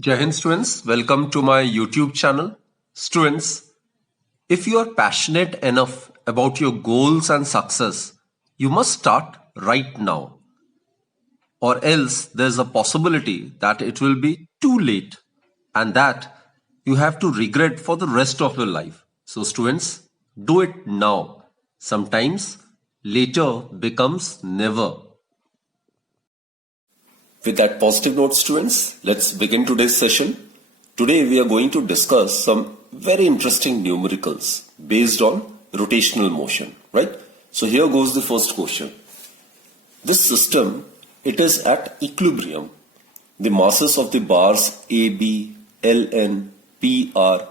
Jai Hind students, welcome to my YouTube channel. Students, if you are passionate enough about your goals and success, you must start right now, or else there's a possibility that it will be too late and that you have to regret for the rest of your life. So, students, do it now. Sometimes later becomes never. With that positive note, students, let's begin today's session. Today we are going to discuss some very interesting numericals based on rotational motion, right? So here goes the first question. This system, it is at equilibrium. The masses of the bars AB, Ln, PR,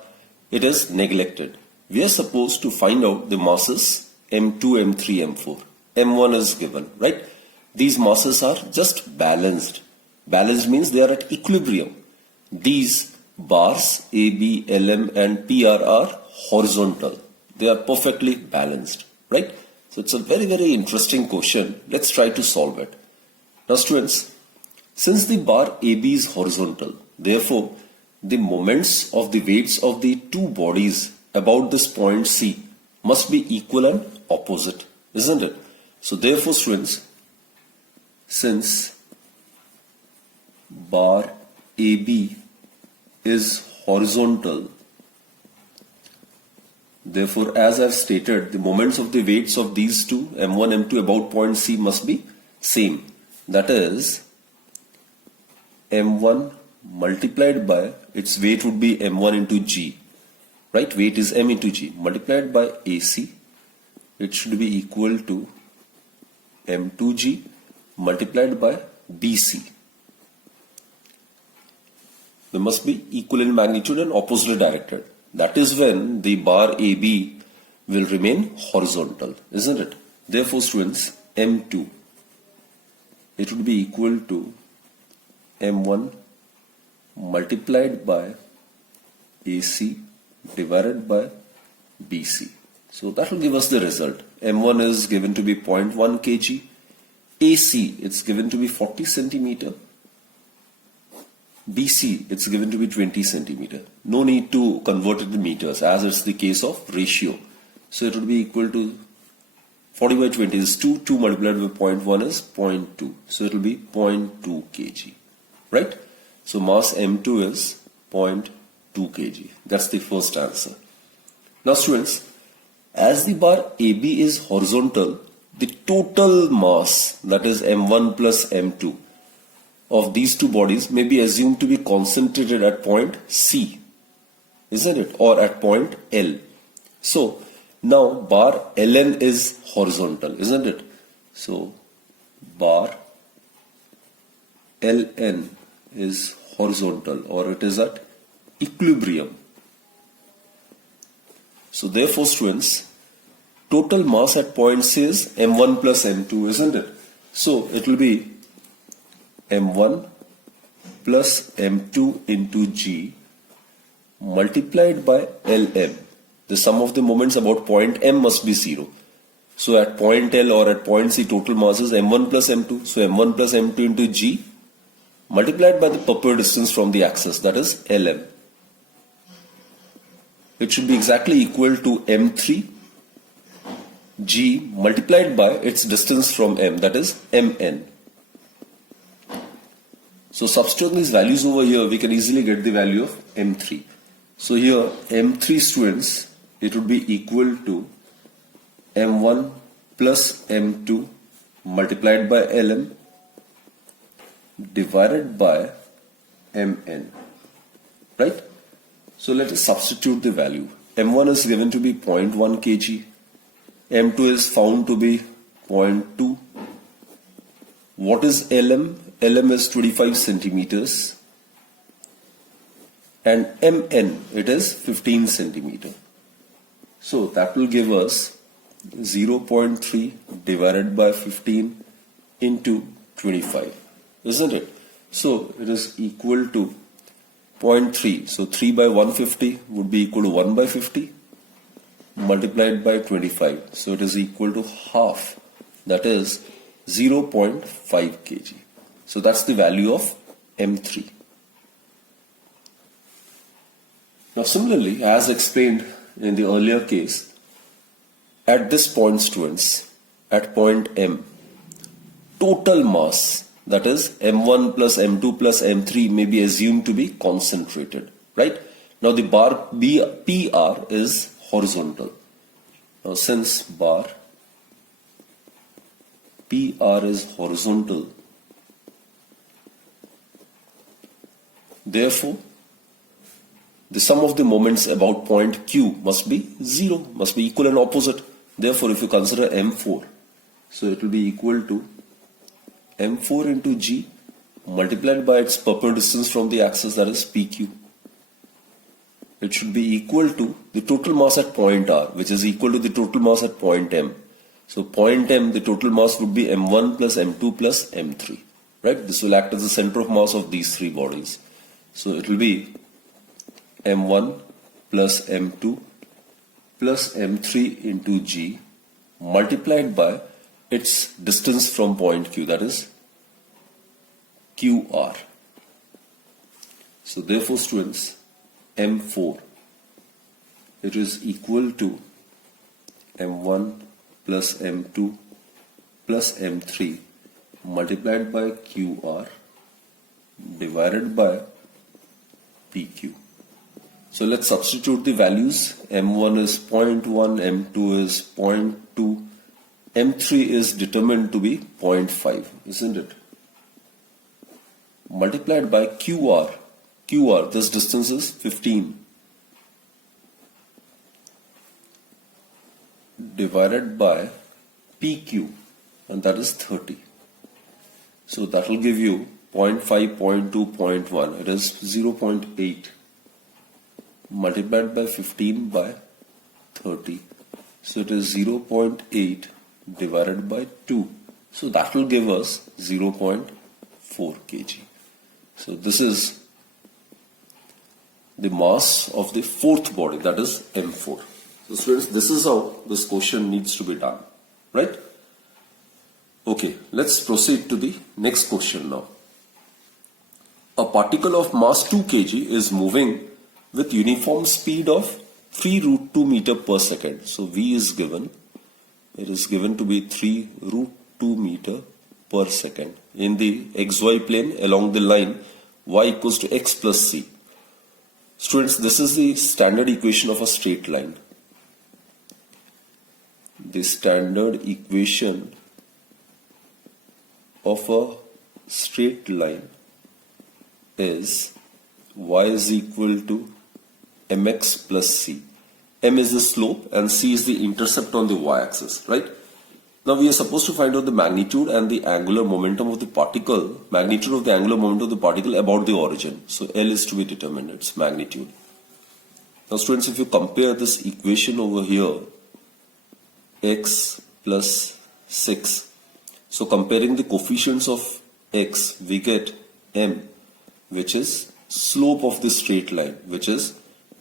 it is neglected. We are supposed to find out the masses M2, M3, M4. M1 is given, right? These masses are just balanced. Balanced means they are at equilibrium. These bars AB, LM and PR are horizontal. They are perfectly balanced, right? So it's a very, very interesting question. Let's try to solve it. Now students, since the bar AB is horizontal, therefore the moments of the weights of the two bodies about this point C must be equal and opposite, isn't it? So therefore students, since bar AB is horizontal, therefore as I've stated, the moments of the weights of these two, M1, M2 about point C must be same. That is, M1 multiplied by, its weight would be M1 into G, right? Weight is M into G multiplied by AC. It should be equal to M2G multiplied by BC. They must be equal in magnitude and oppositely directed. That is when the bar AB will remain horizontal, isn't it? Therefore, students, M2, it would be equal to M1 multiplied by AC divided by BC. So that will give us the result. M1 is given to be 0.1 kg. AC, it's given to be 40 centimeter. BC, it's given to be 20 centimeter. No need to convert it in meters as it's the case of ratio. So it would be equal to 40 by 20 is 2. 2 multiplied by 0.1 is 0.2. So it will be 0.2 kg. Right? So mass M2 is 0.2 kg. That's the first answer. Now students, as the bar AB is horizontal, the total mass, that is M1 plus M2, of these two bodies may be assumed to be concentrated at point C, isn't it? Or at point L. So now bar Ln is horizontal, isn't it? So bar Ln is horizontal, or it is at equilibrium. So therefore students, total mass at point C is M1 plus M2, isn't it? So it will be M1 plus M2 into G multiplied by Lm. The sum of the moments about point M must be 0. So at point L or at point C, total mass is M1 plus M2. So M1 plus M2 into G multiplied by the proper distance from the axis, that is Lm. It should be exactly equal to M3 G multiplied by its distance from M, that is Mn. So substituting these values over here, we can easily get the value of M3. So here M3 students, it would be equal to M1 plus M2 multiplied by Lm divided by Mn, right? So let us substitute the value. M1 is given to be 0.1 kg. M2 is found to be 0.2. What is Lm? Lm is 25 centimeters. And Mn, it is 15 centimeter. So that will give us 0.3 divided by 15 into 25, isn't it? So it is equal to 0.3. So 3 by 150 would be equal to 1 by 50 multiplied by 25. So it is equal to half. That is 0.5 kg. So that's the value of M3. Now similarly, as explained in the earlier case, at this point, students, at point M, total mass, that is M1 plus M2 plus M3, may be assumed to be concentrated, right? Now the bar PR is horizontal. Now since bar PR is horizontal, therefore the sum of the moments about point Q must be 0, must be equal and opposite. Therefore, if you consider M4, so it will be equal to M4 into G multiplied by its perpendicular distance from the axis, that is PQ. It should be equal to the total mass at point R, which is equal to the total mass at point M. So point M, the total mass would be M1 plus M2 plus M3, right? This will act as the center of mass of these three bodies. So it will be M1 plus M2 plus M3 into G multiplied by its distance from point Q, that is QR. So therefore, students, M4, it is equal to M1 plus M2 plus M3 multiplied by QR divided by PQ. So let's substitute the values. M1 is 0.1, M2 is 0.2, M3 is determined to be 0.5, isn't it? Multiplied by QR. QR, this distance is 15. Divided by PQ, and that is 30. So that will give you 0.5, 0.2, 0.1. It is 0.8. Multiplied by 15 by 30. So it is 0.8 divided by 2. So that will give us 0.4 kg. So this is the mass of the fourth body, that is M4. So students, this is how this question needs to be done, right? Okay, let's proceed to the next question now. A particle of mass 2 kg is moving with uniform speed of 3 root 2 meter per second. So V is given. It is given to be 3 root 2 meter per second in the xy plane along the line y equals to x plus c. Students, this is the standard equation of a straight line. The standard equation of a straight line is y is equal to mx plus c. M is the slope and c is the intercept on the y-axis, right? Now we are supposed to find out the magnitude and the angular momentum of the particle, magnitude of the angular momentum of the particle about the origin. So L is to be determined, its magnitude. Now students, if you compare this equation over here, x plus 6. So comparing the coefficients of x, we get m, which is slope of the straight line, which is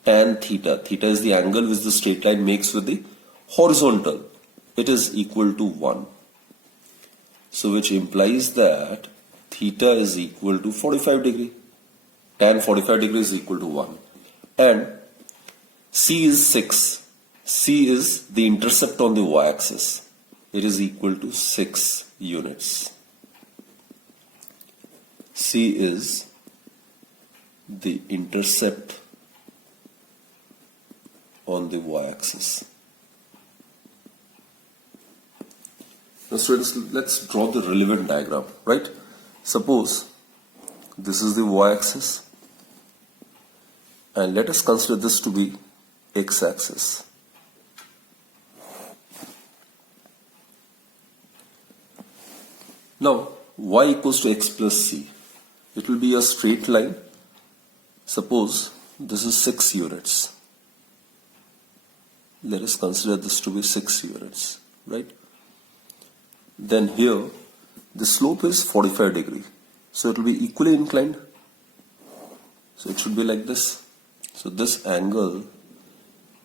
tan theta. Theta is the angle which the straight line makes with the horizontal. It is equal to 1. So which implies that theta is equal to 45 degree. Tan 45 degree is equal to 1. And c is 6. C is the intercept on the y-axis. It is equal to 6 units. C is the intercept on the y-axis. Now students, let's draw the relevant diagram, right? Suppose this is the y-axis and let us consider this to be x-axis. Now y equals to x plus c. It will be a straight line. Suppose this is 6 units. Let us consider this to be 6 units, right? Then here the slope is 45 degree. So it will be equally inclined. So it should be like this. So this angle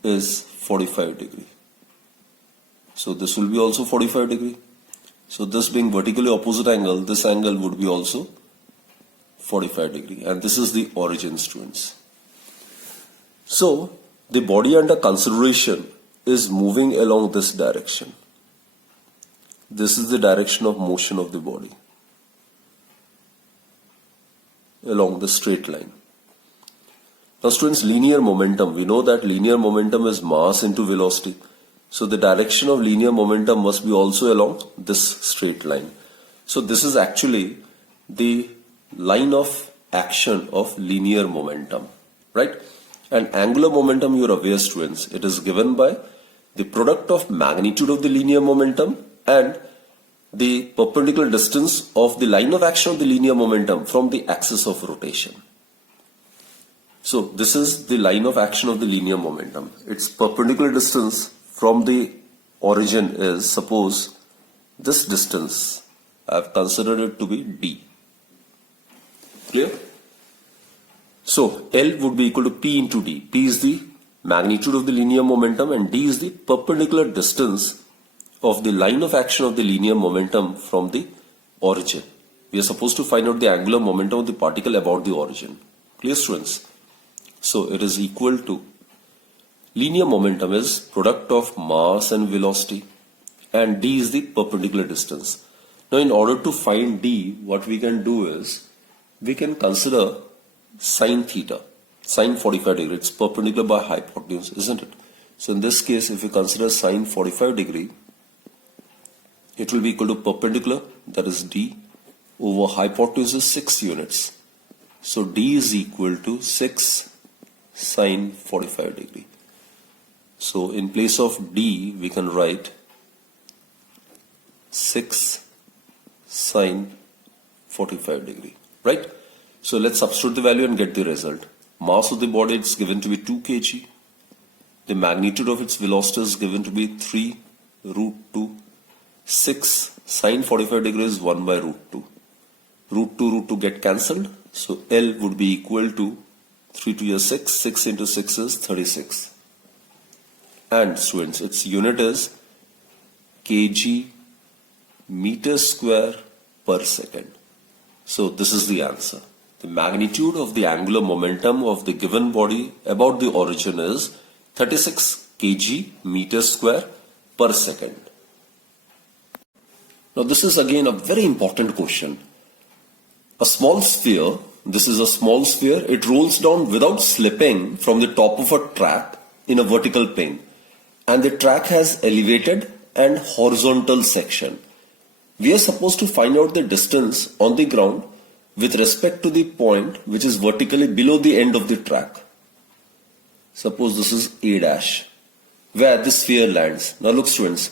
is 45 degree. So this will be also 45 degree. So this being vertically opposite angle, this angle would be also 45 degree. And this is the origin, students. So the body under consideration is moving along this direction. This is the direction of motion of the body along the straight line. Now students, linear momentum, we know that linear momentum is mass into velocity. So the direction of linear momentum must be also along this straight line. So this is actually the line of action of linear momentum, right? And angular momentum, you're aware students, it is given by the product of magnitude of the linear momentum and the perpendicular distance of the line of action of the linear momentum from the axis of rotation. So this is the line of action of the linear momentum. Its perpendicular distance from the origin is, suppose, this distance. I have considered it to be d. Clear? So L would be equal to P into d. P is the magnitude of the linear momentum and d is the perpendicular distance of the line of action of the linear momentum from the origin. We are supposed to find out the angular momentum of the particle about the origin. Clear, students? So it is equal to, linear momentum is product of mass and velocity and d is the perpendicular distance. Now in order to find d, what we can do is, we can consider sine theta, sine 45 degree, it's perpendicular by hypotenuse, isn't it? So in this case, if we consider sine 45 degree, it will be equal to perpendicular, that is d, over hypotenuse is 6 units. So d is equal to 6 sine 45 degree. So in place of d, we can write 6 sine 45 degree, right? So let's substitute the value and get the result. Mass of the body is given to be 2 kg. The magnitude of its velocity is given to be 3 root 2. 6 sine 45 degrees is 1 by root 2. Root 2 get cancelled. So L would be equal to 3 to your 6. 6 into 6 is 36. And students, its unit is kg meter square per second. So this is the answer. The magnitude of the angular momentum of the given body about the origin is 36 kg meter square per second. Now this is again a very important question. A small sphere, this is a small sphere, it rolls down without slipping from the top of a track in a vertical plane. And the track has elevated and horizontal section. We are supposed to find out the distance on the ground with respect to the point which is vertically below the end of the track. Suppose this is A dash, where the sphere lands. Now look students,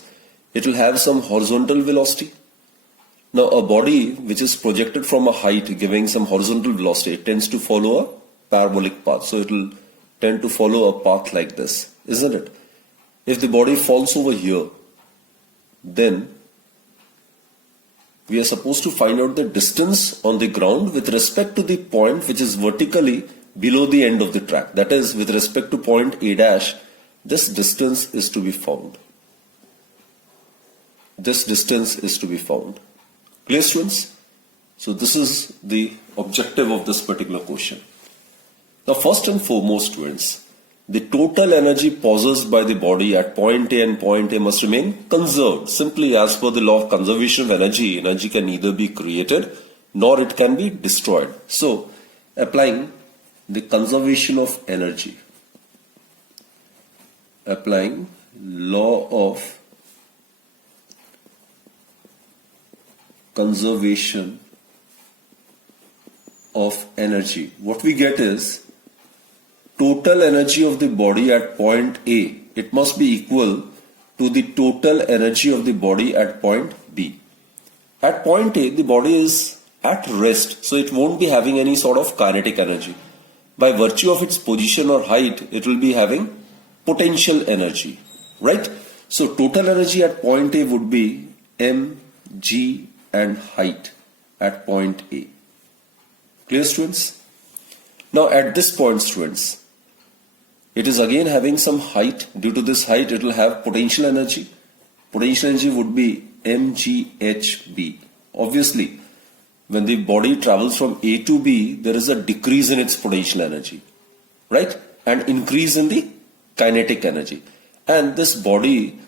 it will have some horizontal velocity. Now a body which is projected from a height giving some horizontal velocity, it tends to follow a parabolic path. So it will tend to follow a path like this, isn't it? If the body falls over here, then we are supposed to find out the distance on the ground with respect to the point which is vertically below the end of the track. That is, with respect to point A dash, this distance is to be found. This distance is to be found. Clear, students? So this is the objective of this particular question. Now first and foremost, students, the total energy possessed by the body at point A and point A must remain conserved. Simply as per the law of conservation of energy, energy can neither be created nor it can be destroyed. So applying the conservation of energy, applying law of conservation of energy, what we get is total energy of the body at point A, it must be equal to the total energy of the body at point B. At point A, the body is at rest, so it won't be having any sort of kinetic energy. By virtue of its position or height, it will be having potential energy, right? So total energy at point A would be m, g and height at point A. Clear, students? Now at this point, students, it is again having some height. Due to this height, it will have potential energy. Potential energy would be mgHb. Obviously, when the body travels from A to B, there is a decrease in its potential energy, right? and increase in the kinetic energy. And this body,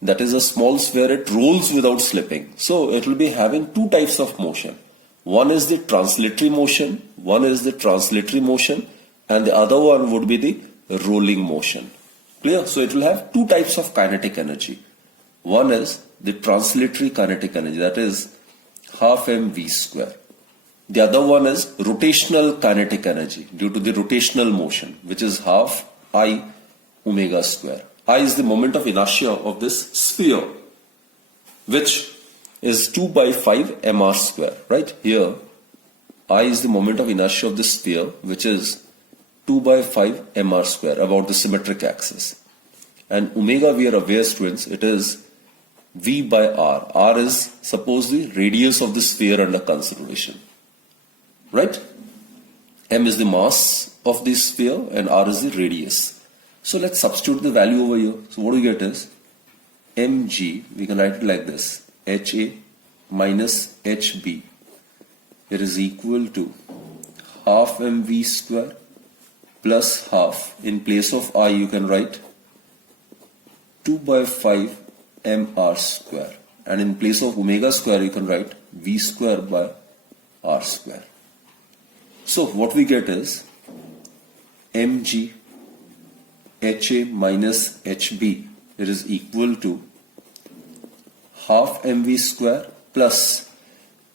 that is a small sphere, it rolls without slipping. So it will be having two types of motion. One is the translatory motion, and the other one would be the rolling motion. Clear? So it will have two types of kinetic energy. One is the translatory kinetic energy, that is half mv square. The other one is rotational kinetic energy due to the rotational motion, which is half I omega square. I is the moment of inertia of this sphere, which is 2 by 5 mr square, right? Here, I is the moment of inertia of the sphere, which is 2 by 5 mr square about the symmetric axis. And omega, we are aware, students, it is v by r. R is, suppose, the radius of the sphere under consideration, right? M is the mass of the sphere and r is the radius. So let's substitute the value over here. So what we get is mg, we can write it like this, ha minus hb. It is equal to half mv square plus half. In place of I, you can write 2 by 5 mr square. And in place of omega square, you can write v square by r square. So what we get is mg ha minus hb, it is equal to half mv square plus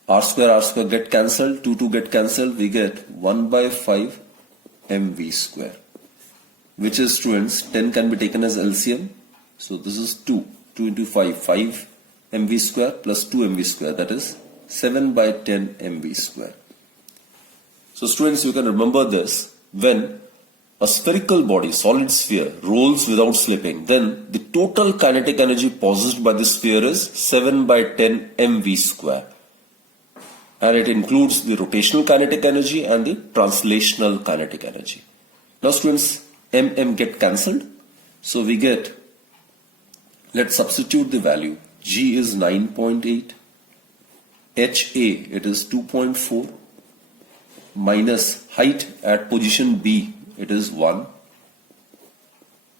r square get cancelled, 2 get cancelled, we get 1 by 5 mv square, which is, students, 10 can be taken as LCM. So this is 2 into 5 mv square plus 2 mv square, that is 7 by 10 mv square. So students, you can remember this: when a spherical body, solid sphere, rolls without slipping, then the total kinetic energy possessed by the sphere is 7 by 10 mv square. And it includes the rotational kinetic energy and the translational kinetic energy. Now students, mm get cancelled. So we get, let's substitute the value. G is 9.8. HA, it is 2.4. Minus height at position B, it is 1.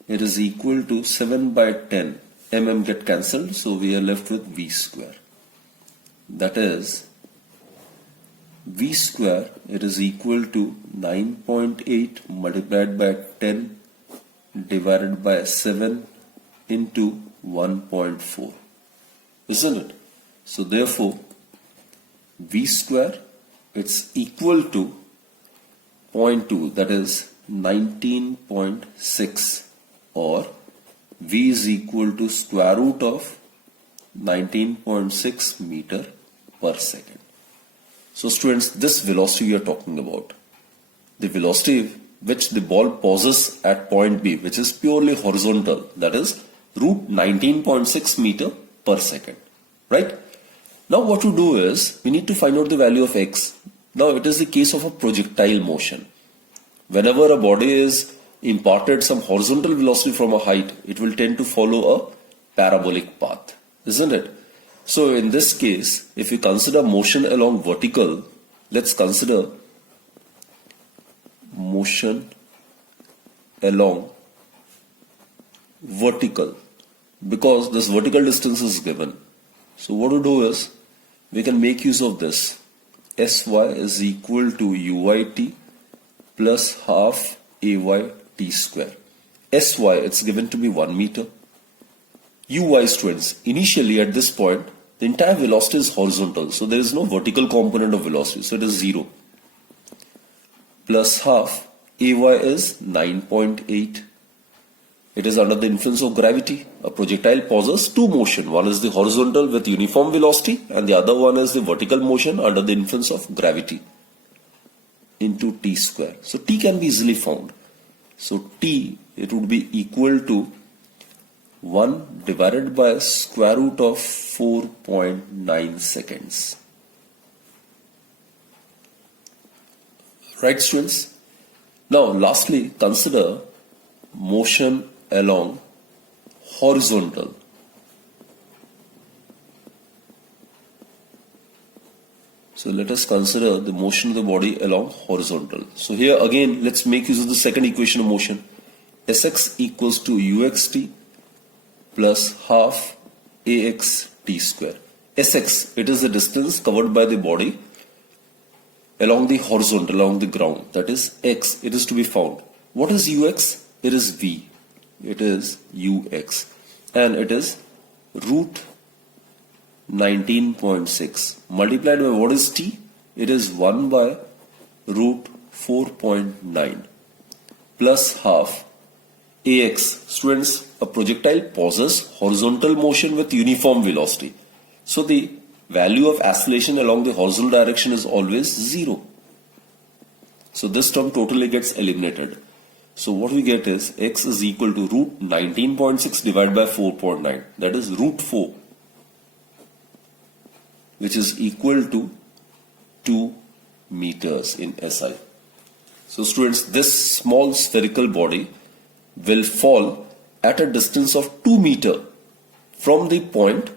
It is equal to 7 by 10. Mm get cancelled, so we are left with V square. That is V square, it is equal to 9.8 multiplied by 10 divided by 7 into 1.4. Isn't it? So therefore, V square, it's equal to 0.2, that is 19.6, or V is equal to square root of 19.6 meter per second. So students, this velocity we are talking about, the velocity which the ball possesses at point B, which is purely horizontal, that is root 19.6 meter per second, right? Now what to do is, we need to find out the value of x. Now it is the case of a projectile motion. Whenever a body is imparted some horizontal velocity from a height, it will tend to follow a parabolic path, isn't it? So in this case, if we consider motion along vertical, let's consider motion along vertical, because this vertical distance is given. So what to do is, we can make use of this. Sy is equal to uyt plus half ayt square. Sy, it's given to be 1 meter. Uy, students, initially at this point, the entire velocity is horizontal, so there is no vertical component of velocity, so it is 0. Plus half ay is 9.8. It is under the influence of gravity. A projectile possesses two motion. One is the horizontal with uniform velocity, and the other one is the vertical motion under the influence of gravity into t square. So t can be easily found. So t, it would be equal to 1 divided by square root of 4.9 seconds. Right, students? Now lastly, consider motion along horizontal. So let us consider the motion of the body along horizontal. So here again, let's make use of the second equation of motion. Sx equals to uxt plus half ax t square. Sx, it is the distance covered by the body along the horizontal, along the ground. That is x, it is to be found. What is ux? It is v. It is ux. And it is root 19.6 multiplied by what is t? It is 1 by root 4.9 plus half ax. Students, a projectile possesses horizontal motion with uniform velocity. So the value of acceleration along the horizontal direction is always 0. So this term totally gets eliminated. So what we get is x is equal to root 19.6 divided by 4.9. That is root 4, which is equal to 2 meters in SI. So students, this small spherical body will fall at a distance of 2 meters from the point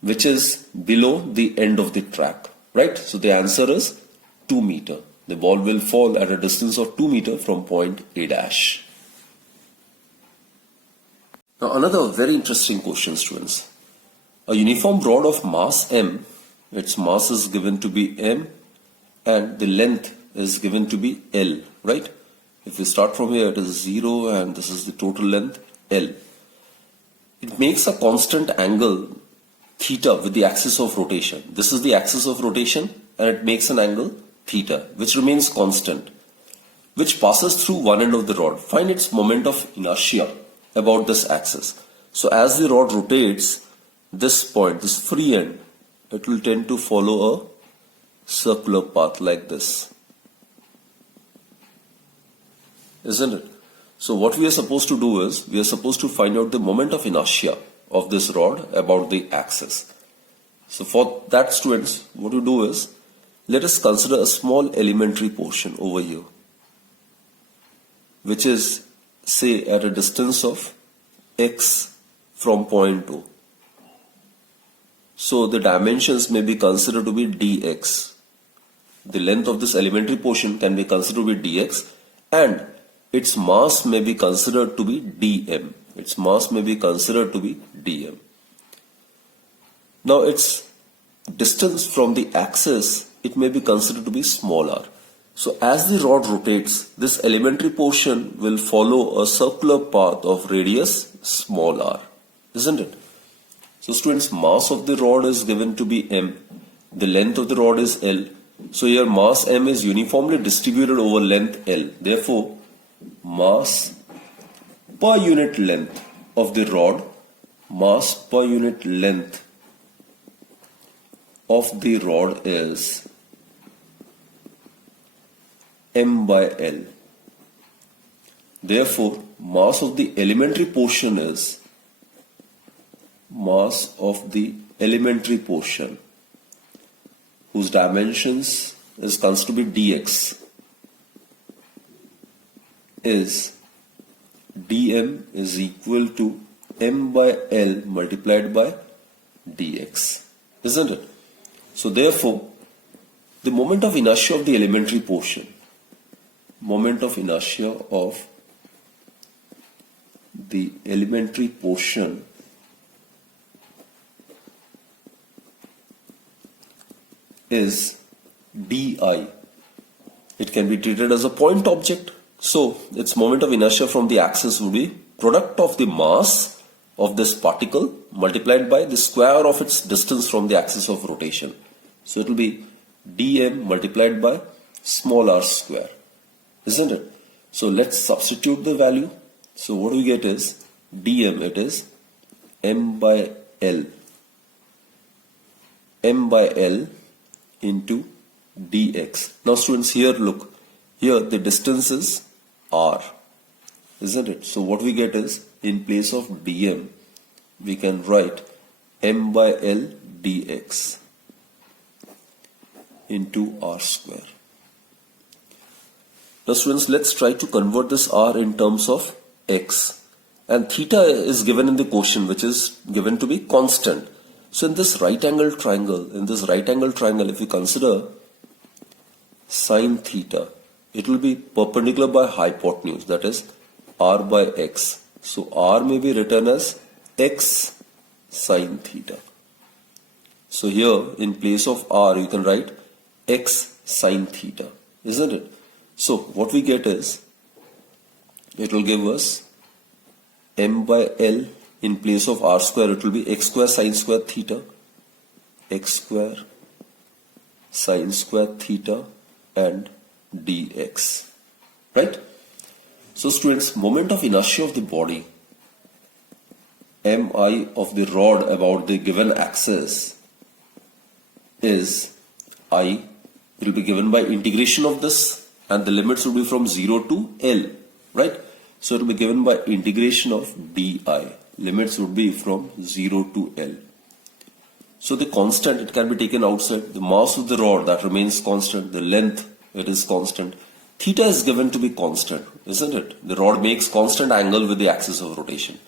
which is below the end of the track, right? So the answer is 2 meters. The ball will fall at a distance of 2 meters from point A dash. Now another very interesting question, students. A uniform rod of mass m, its mass is given to be m and the length is given to be L, right? If we start from here, it is 0 and this is the total length L. It makes a constant angle theta with the axis of rotation. This is the axis of rotation and it makes an angle theta which remains constant, which passes through one end of the rod. Find its moment of inertia about this axis. So as the rod rotates, this point, this free end, it will tend to follow a circular path like this, isn't it? So what we are supposed to do is, we are supposed to find out the moment of inertia of this rod about the axis. So for that, students, what you do is, let us consider a small elementary portion over here, which is, say, at a distance of x from point O. So the dimensions may be considered to be dx. The length of this elementary portion can be considered to be dx, and its mass may be considered to be dm. Its mass may be considered to be dm. Now its distance from the axis, it may be considered to be small r. So as the rod rotates, this elementary portion will follow a circular path of radius small r, isn't it? So students, mass of the rod is given to be m. The length of the rod is L. So here mass m is uniformly distributed over length L. Therefore, mass per unit length of the rod, mass per unit length of the rod is m by L. Therefore, mass of the elementary portion is mass of the elementary portion, whose dimensions is considered to be dx, is dm is equal to m by L multiplied by dx, isn't it? So therefore, the moment of inertia of the elementary portion, moment of inertia of the elementary portion is di. It can be treated as a point object. So its moment of inertia from the axis would be product of the mass of this particle multiplied by the square of its distance from the axis of rotation. So it will be dm multiplied by small r square, isn't it? So let's substitute the value. So what we get is dm, it is m by L. M by L into dx. Now students, here look, here the distance is r, isn't it? So what we get is, in place of dm, we can write m by L dx into r square. Now students, let's try to convert this r in terms of x. And theta is given in the quotient, which is given to be constant. So in this right angle triangle, if we consider sine theta, it will be perpendicular by hypotenuse, that is r by x. So r may be written as x sine theta. So here in place of r you can write x sine theta, isn't it? So what we get is, it will give us m by L. In place of r square it will be x square sine square theta, x square sine square theta and dx, right? So students, moment of inertia of the body, mi of the rod about the given axis is I, it will be given by integration of this, and the limits will be from 0 to L, right? So it will be given by integration of di, limits would be from 0 to L. So the constant, it can be taken outside, the mass of the rod that remains constant, the length, it is constant, theta is given to be constant, isn't it? The rod makes constant angle with the axis of rotation.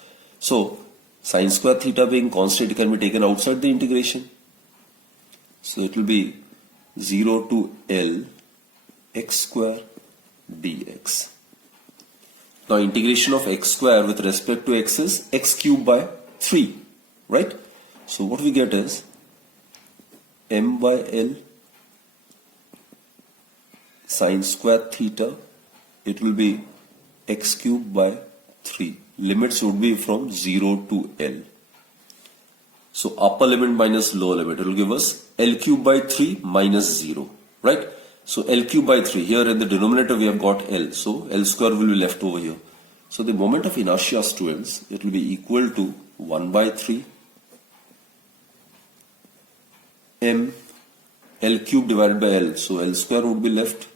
So sine square theta being constant, it can be taken outside the integration. So it will be 0 to L x square dx. Now integration of x square with respect to x is x cube by 3, right? So what we get is m by L sine square theta, it will be x cube by 3. Limits would be from 0 to L. So upper limit minus lower limit, it will give us L cube by 3 minus 0, right? So L cube by 3, here in the denominator we have got L, so L square will be left over here. So the moment of inertia, students, it will be equal to 1 by 3 m L cube divided by L, so L square would be left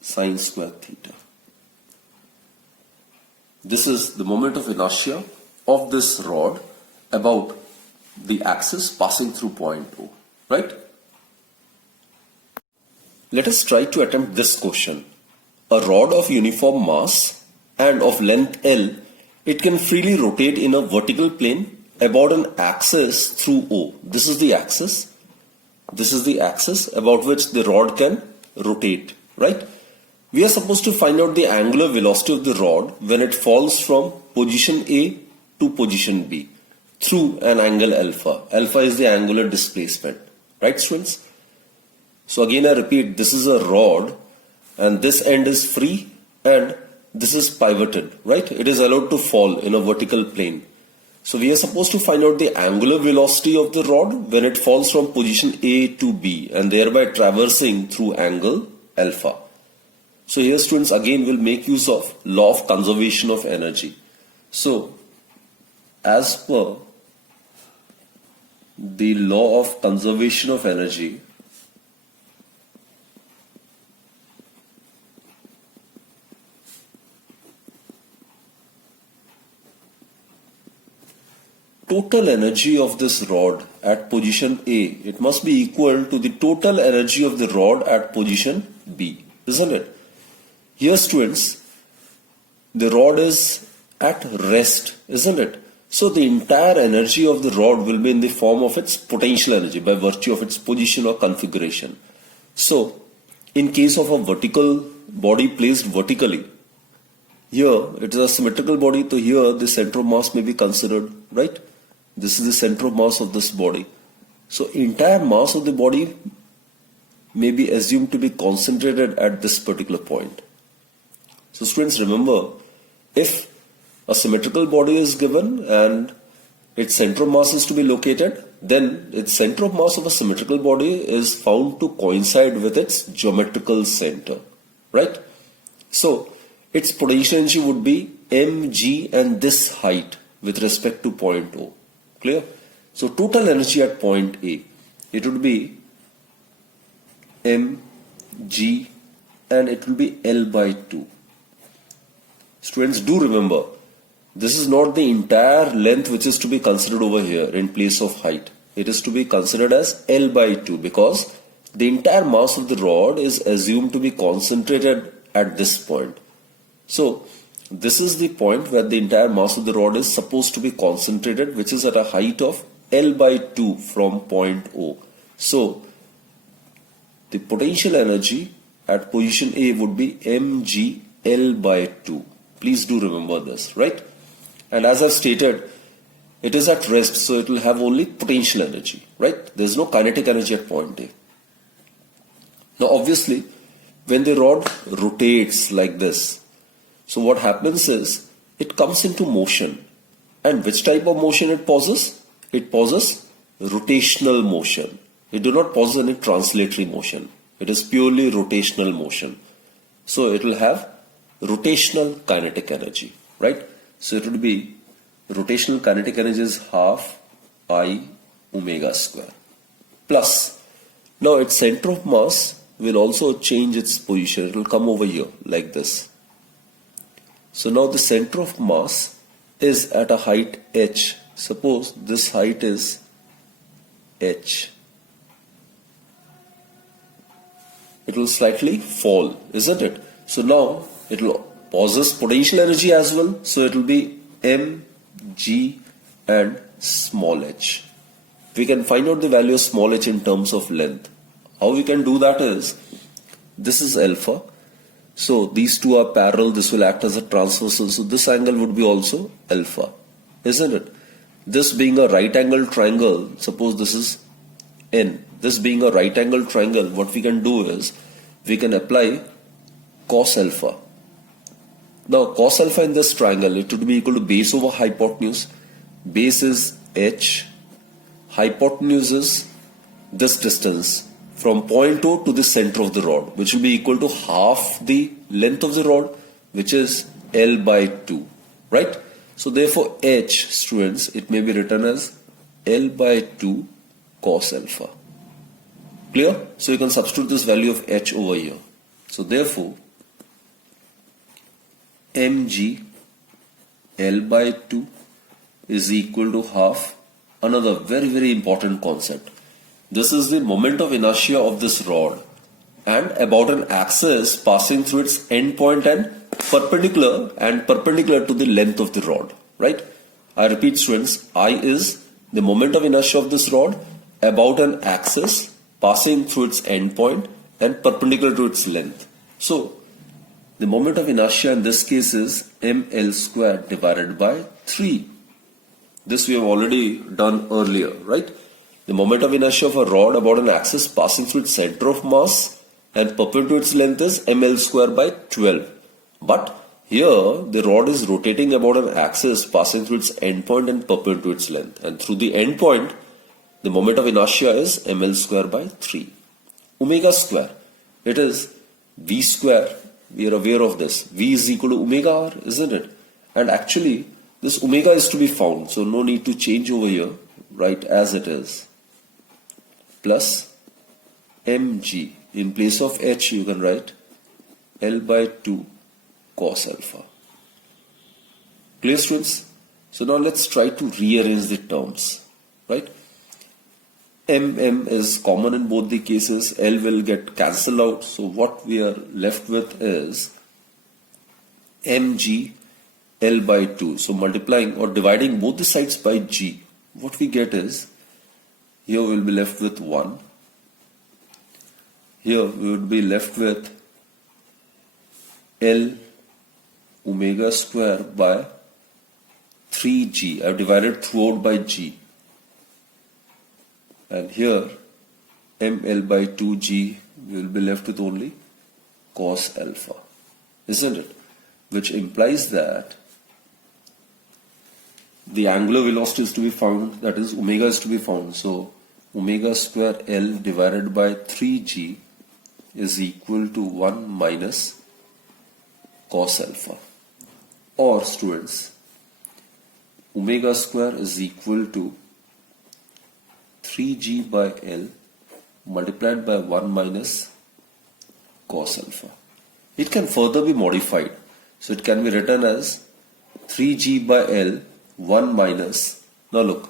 sine square theta. This is the moment of inertia of this rod about the axis passing through point O, right? Let us try to attempt this question. A rod of uniform mass and of length L, it can freely rotate in a vertical plane about an axis through O. This is the axis. This is the axis about which the rod can rotate, right? We are supposed to find out the angular velocity of the rod when it falls from position A to position B through an angle alpha. Alpha is the angular displacement, right, students? So again I repeat, this is a rod and this end is free and this is pivoted, right? It is allowed to fall in a vertical plane. So we are supposed to find out the angular velocity of the rod when it falls from position A to B and thereby traversing through angle alpha. So here students again will make use of law of conservation of energy. So as per the law of conservation of energy, total energy of this rod at position A, it must be equal to the total energy of the rod at position B, isn't it? Here students, the rod is at rest, isn't it? So the entire energy of the rod will be in the form of its potential energy by virtue of its position or configuration. So in case of a vertical body placed vertically, here it is a symmetrical body, so here the center of mass may be considered, right? This is the center of mass of this body. So entire mass of the body may be assumed to be concentrated at this particular point. So students, remember, if a symmetrical body is given and its center of mass is to be located, then its center of mass of a symmetrical body is found to coincide with its geometrical center, right? So its potential energy would be mg and this height with respect to point O. Clear? So total energy at point A, it would be mg and it will be L by 2. Students, do remember, this is not the entire length which is to be considered over here in place of height. It is to be considered as L by 2 because the entire mass of the rod is assumed to be concentrated at this point. So this is the point where the entire mass of the rod is supposed to be concentrated, which is at a height of L by 2 from point O. So the potential energy at position A would be mg L by 2. Please do remember this, right? And as I've stated, it is at rest, so it will have only potential energy, right? There's no kinetic energy at point A. Now obviously, when the rod rotates like this, so what happens is, it comes into motion. And which type of motion it possesses? It possesses rotational motion. It do not possess any translatory motion. It is purely rotational motion. So it will have rotational kinetic energy, right? So it would be rotational kinetic energy is half I omega square plus. Now its center of mass will also change its position. It will come over here like this. So now the center of mass is at a height h. Suppose this height is h. It will slightly fall, isn't it? So now it will possess potential energy as well. So it will be m, g and small h. We can find out the value of small h in terms of length. How we can do that is, this is alpha. So these two are parallel, this will act as a transversal. So this angle would be also alpha, isn't it? This being a right angle triangle, suppose this is n. This being a right angle triangle, what we can do is, we can apply cos alpha. Now cos alpha in this triangle, it would be equal to base over hypotenuse. Base is h. Hypotenuse is this distance from point O to the center of the rod, which will be equal to half the length of the rod, which is L by 2, right? So therefore h, students, it may be written as L by 2 cos alpha. Clear? So you can substitute this value of h over here. So therefore mg L by 2 is equal to half. Another very important concept. This is the moment of inertia of this rod and about an axis passing through its end point and perpendicular to the length of the rod, right? I repeat, students, I is the moment of inertia of this rod about an axis passing through its end point and perpendicular to its length. So the moment of inertia in this case is ml square divided by 3. This we have already done earlier, right? The moment of inertia of a rod about an axis passing through its center of mass and perpendicular to its length is ml square by 12. But here the rod is rotating about an axis passing through its end point and perpendicular to its length. And through the end point, the moment of inertia is ml square by 3. Omega square, it is v square. We are aware of this. V is equal to omega r, isn't it? And actually, this omega is to be found. So no need to change over here. Write as it is. Plus mg. In place of h, you can write L by 2 cos alpha. Clear, students? So now let's try to rearrange the terms, right? M is common in both the cases. L will get cancelled out. So what we are left with is mg L by 2. So multiplying or dividing both the sides by g, what we get is, here we will be left with 1. Here we would be left with L omega square by 3g. I have divided throughout by g. And here ml by 2g, we will be left with only cos alpha, isn't it? Which implies that the angular velocity is to be found, that is omega is to be found. So omega square L divided by 3g is equal to 1 minus cos alpha. Or students, omega square is equal to 3g by L multiplied by 1 minus cos alpha. It can further be modified. So it can be written as 3g by L 1 minus. Now look,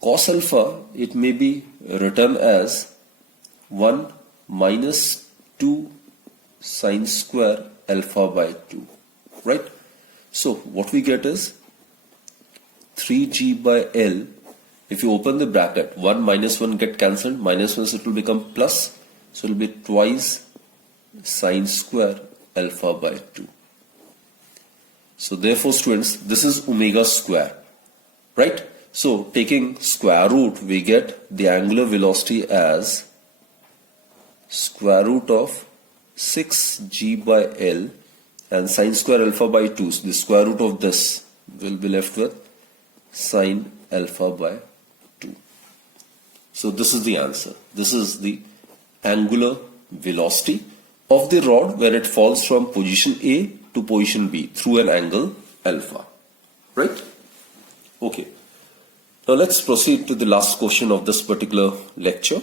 cos alpha, it may be written as 1 minus 2 sine square alpha by 2, right? So what we get is 3g by L. If you open the bracket, 1 minus 1 get cancelled, minus 1, so it will become plus, so it will be twice sine square alpha by 2. So therefore students, this is omega square, right? So taking square root, we get the angular velocity as square root of 6g by L and sine square alpha by 2. So the square root of this will be left with sine alpha by 2. So this is the answer. This is the angular velocity of the rod when it falls from position A to position B through an angle alpha. Right? Okay. Now let's proceed to the last question of this particular lecture.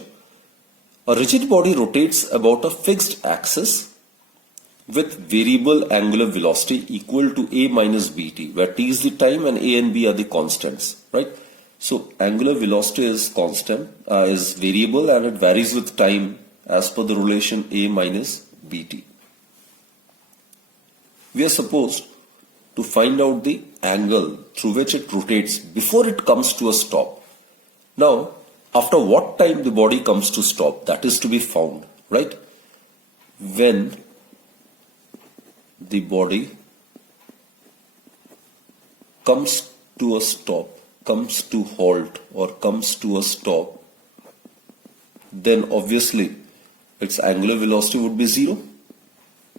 A rigid body rotates about a fixed axis with variable angular velocity equal to a minus bt, where t is the time and a and b are the constants, right? So angular velocity is constant, is variable, and it varies with time as per the relation a minus bt. We are supposed to find out the angle through which it rotates before it comes to a stop. Now, after what time the body comes to stop, that is to be found, right? When the body comes to a stop, comes to halt, or comes to a stop, then obviously its angular velocity would be 0.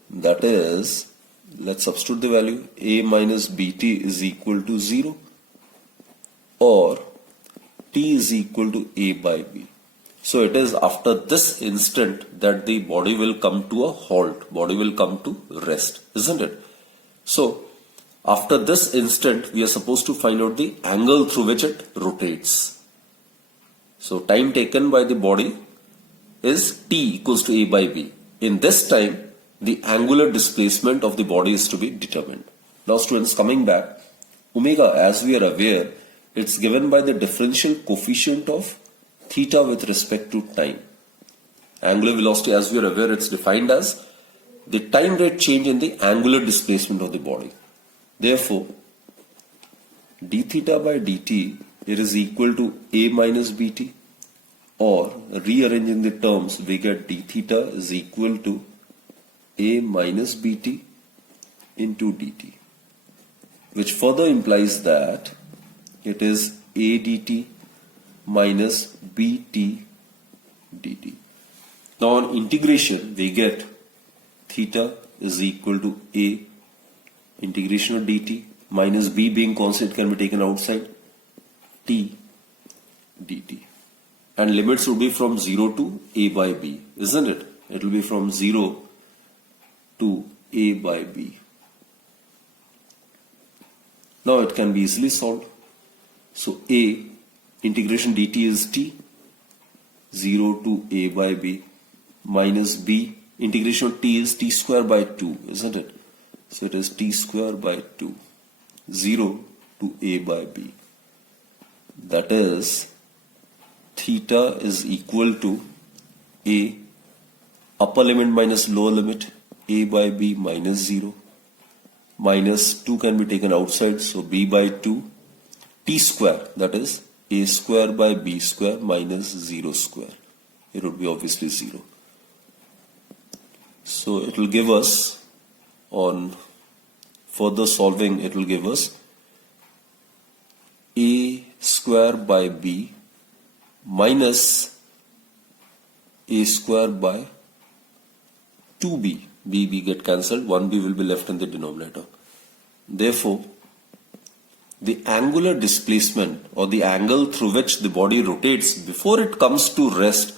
That is, let's substitute the value, a minus bt is equal to 0, or t is equal to a by b. So it is after this instant that the body will come to a halt, body will come to rest, isn't it? So after this instant, we are supposed to find out the angle through which it rotates. So time taken by the body is t equals to a by b. In this time, the angular displacement of the body is to be determined. Now students, coming back, omega, as we are aware, it's given by the differential coefficient of theta with respect to time. Angular velocity, as we are aware, it's defined as the time rate change in the angular displacement of the body. Therefore, d theta by dt, it is equal to a minus bt, or rearranging the terms, we get d theta is equal to a minus bt into dt, which further implies that it is a dt minus bt dt. Now on integration, we get theta is equal to a integration of dt minus b being constant can be taken outside, t dt. And limits would be from 0 to a by b, isn't it? It will be from 0 to a by b. Now it can be easily solved. So a integration dt is t, 0 to a by b, minus b integration of t is t square by 2, isn't it? So it is t square by 2, 0 to a by b. That is, theta is equal to a upper limit minus lower limit, a by b minus 0, minus 2 can be taken outside, so b by 2, t square, that is a square by b square minus 0 square. It would be obviously 0. So it will give us, on further solving, it will give us a square by b minus a square by 2b. b get cancelled, 1b will be left in the denominator. Therefore, the angular displacement, or the angle through which the body rotates before it comes to rest,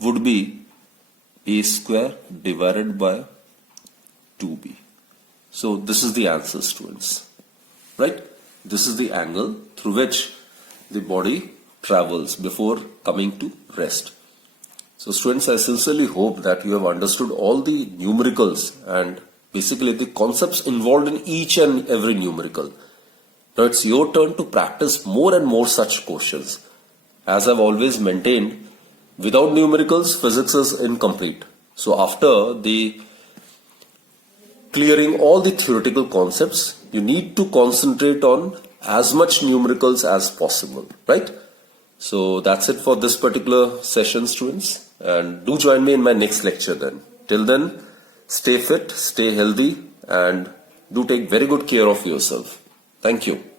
would be a square divided by 2b. So this is the answer, students, right? This is the angle through which the body travels before coming to rest. So students, I sincerely hope that you have understood all the numericals and basically the concepts involved in each and every numerical. Now it's your turn to practice more and more such questions. As I've always maintained, without numericals, physics is incomplete. So after the clearing all the theoretical concepts, you need to concentrate on as much numericals as possible, right? So that's it for this particular session, students. And do join me in my next lecture then. Till then, Stay fit, stay healthy, and do take very good care of yourself. Thank you.